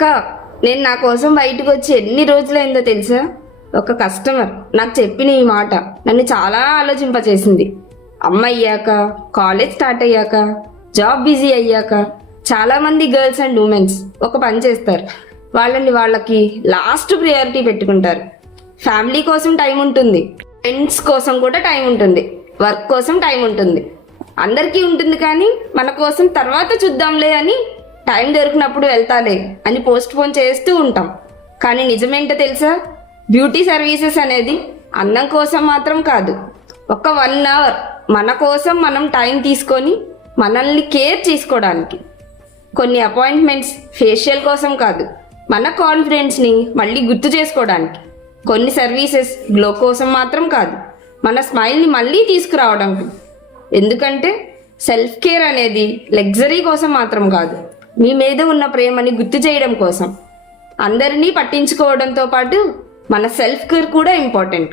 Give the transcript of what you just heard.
అక్క, నేను నా కోసం బయటకు వచ్చి ఎన్ని రోజులైందో తెలుసా? ఒక కస్టమర్ నాకు చెప్పిన ఈ మాట నన్ను చాలా ఆలోచింపచేసింది. అమ్మ అయ్యాక, కాలేజ్ స్టార్ట్ అయ్యాక, జాబ్ బిజీ అయ్యాక చాలా మంది గర్ల్స్ అండ్ ఉమెన్స్ ఒక పని చేస్తారు. వాళ్ళకి లాస్ట్ ప్రియారిటీ పెట్టుకుంటారు. ఫ్యామిలీ కోసం టైం ఉంటుంది, ఫ్రెండ్స్ కోసం కూడా టైం ఉంటుంది, వర్క్ కోసం టైం ఉంటుంది, అందరికీ ఉంటుంది. కానీ మన కోసం తర్వాత చూద్దాంలే అని, టైం దొరికినప్పుడు వెళ్తాలే అని పోస్ట్ పోన్ చేస్తూ ఉంటాం. కానీ నిజమేంటో తెలుసా? బ్యూటీ సర్వీసెస్ అనేది అందం కోసం మాత్రం కాదు. ఒక 1 అవర్ మన కోసం మనం టైం తీసుకొని మనల్ని కేర్ చేసుకోవడానికి. కొన్ని అపాయింట్మెంట్స్ ఫేషియల్ కోసం కాదు, మన కాన్ఫిడెన్స్ని మళ్ళీ గుర్తు చేసుకోవడానికి. కొన్ని సర్వీసెస్ గ్లో కోసం మాత్రం కాదు, మన స్మైల్ని మళ్ళీ తీసుకురావడానికి. ఎందుకంటే సెల్ఫ్ కేర్ అనేది లగ్జరీ కోసం మాత్రం కాదు, మీ మీద ఉన్న ప్రేమని గుర్తు చేయడం కోసం. అందరినీ పట్టించుకోవడంతో పాటు మన సెల్ఫ్ కేర్ కూడా ఇంపార్టెంట్.